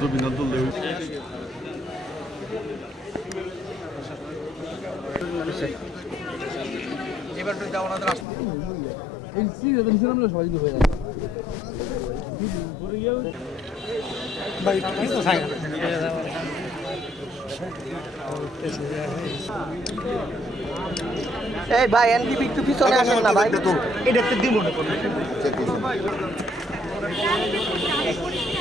ছবি না তুললে এই ভাই এনডিপি একটু পিছনে আসেন না ভাই Hasta pequeños días,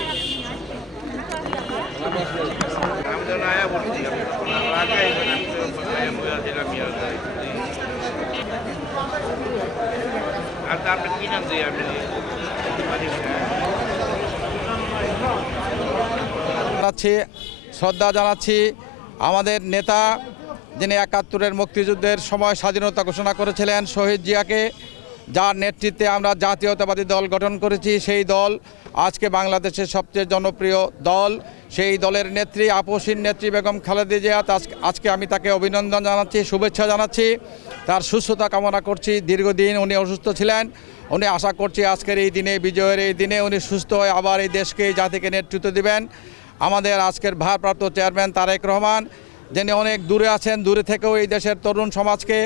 জানাচ্ছি শ্রদ্ধা জানাচ্ছি। আমাদের নেতা যিনি একাত্তরের মুক্তিযুদ্ধের সময় স্বাধীনতা ঘোষণা করেছিলেন শহীদ জিয়াকে যার নেতৃত্বে আমরা জাতীয়তাবাদী দল গঠন করেছি, সেই দল আজকে বাংলাদেশের সবচেয়ে জনপ্রিয় দল। সেই দলের নেত্রী আপসীর নেত্রী বেগম খালেদা জিয়া আজকে আমি তাকে অভিনন্দন জানাচ্ছি, শুভেচ্ছা জানাচ্ছি। তার সুস্থতা কামনা করছি, দীর্ঘদিন উনি অসুস্থ ছিলেন। উনি আশা করছি আজকের এই দিনে, বিজয়ের এই দিনে উনি সুস্থ হয়ে আবার এই দেশকে জাতিকে নেতৃত্ব দিবেন। আমাদের আজকের ভারপ্রাপ্ত চেয়ারম্যান তারেক রহমান যিনি অনেক দূরে আছেন, দূরে থেকেও এই দেশের তরুণ সমাজকে,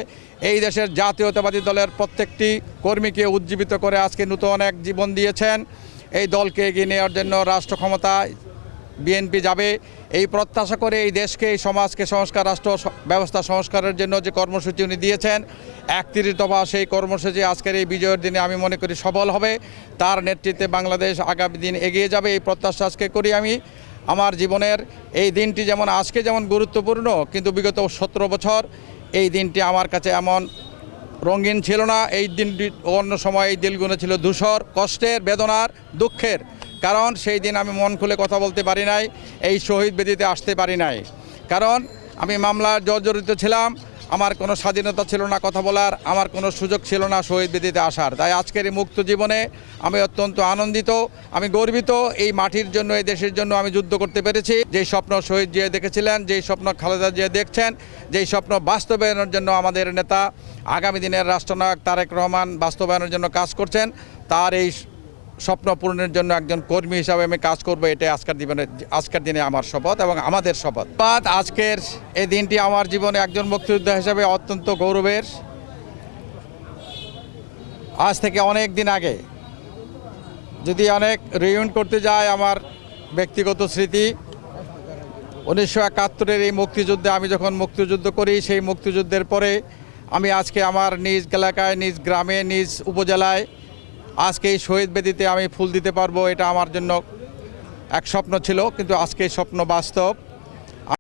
এই দেশের জাতীয়তাবাদী দলের প্রত্যেকটি কর্মীকে উজ্জীবিত করে আজকে নূতন এক জীবন দিয়েছেন। এই দলকে এগিয়ে নেওয়ার জন্য রাষ্ট্র ক্ষমতায় বিএনপি যাবে। এই প্রত্যাশা করে এই দেশকে, এই সমাজকে সংস্কার, রাষ্ট্র ব্যবস্থা সংস্কারের জন্য যে কর্মসূচি উনি দিয়েছেন, একত্রিশ দফা সেই কর্মসূচি আজকের এই বিজয়ের দিনে আমি মনে করি সফল হবে। তার নেতৃত্বে বাংলাদেশ আগামী দিন এগিয়ে যাবে। এই প্রত্যাশা আজকে করি আমি। আমার জীবনের এই দিনটি যেমন আজকে যেমন গুরুত্বপূর্ণ, কিন্তু বিগত সতেরো বছর এই দিনটি আমার কাছে এমন রঙিন ছিল না। এই দিনটি অন্য সময় এই দিনগুলো ছিল ধূসর, কষ্টের, বেদনার, দুঃখের। কারণ সেই দিন আমি মন খুলে কথা বলতে পারি নাই, এই শহীদ বেদিতে আসতে পারি নাই। কারণ আমি মামলার জর্জরিত ছিলাম আমার কোনো স্বাধীনতা ছিল না কথা বলার, আমার কোনো সুযোগ ছিল না শহীদ বেদিতে আসার। তাই আজকের এই মুক্ত জীবনে আমি অত্যন্ত আনন্দিত, আমি গর্বিত, এই মাটির জন্য, এই দেশের জন্য আমি যুদ্ধ করতে পেরেছি। যেই স্বপ্ন শহীদ জিয়া দেখেছিলেন, যেই স্বপ্ন খালেদা জিয়া দেখছেন, যেই স্বপ্ন বাস্তবায়নের জন্য আমাদের নেতা, আগামী দিনের রাষ্ট্রনায়ক তারেক রহমান বাস্তবায়নের জন্য কাজ করছেন, তার এই স্বপ্ন পূরণের জন্য একজন কর্মী হিসাবে আমি কাজ করব, এটাই আজকের জীবনে আজকের দিনে আমার শপথ এবং আমাদের শপথ। বাদ আজকের এই দিনটি আমার জীবনে একজন মুক্তিযোদ্ধা হিসাবে অত্যন্ত গৌরবের। আজ থেকে অনেক দিন আগে যদি অনেক রিউন করতে যায় আমার ব্যক্তিগত স্মৃতি, উনিশশো একাত্তরের এই মুক্তিযুদ্ধে আমি যখন মুক্তিযুদ্ধ করি, সেই মুক্তিযুদ্ধের পরে আমি আজকে আমার নিজ এলাকায়, নিজ গ্রামে, নিজ উপজেলায় আজকে এই শহীদ বেদিতে আমি ফুল দিতে পারব, এটা আমার জন্য এক স্বপ্ন ছিল, কিন্তু আজকে স্বপ্ন বাস্তব।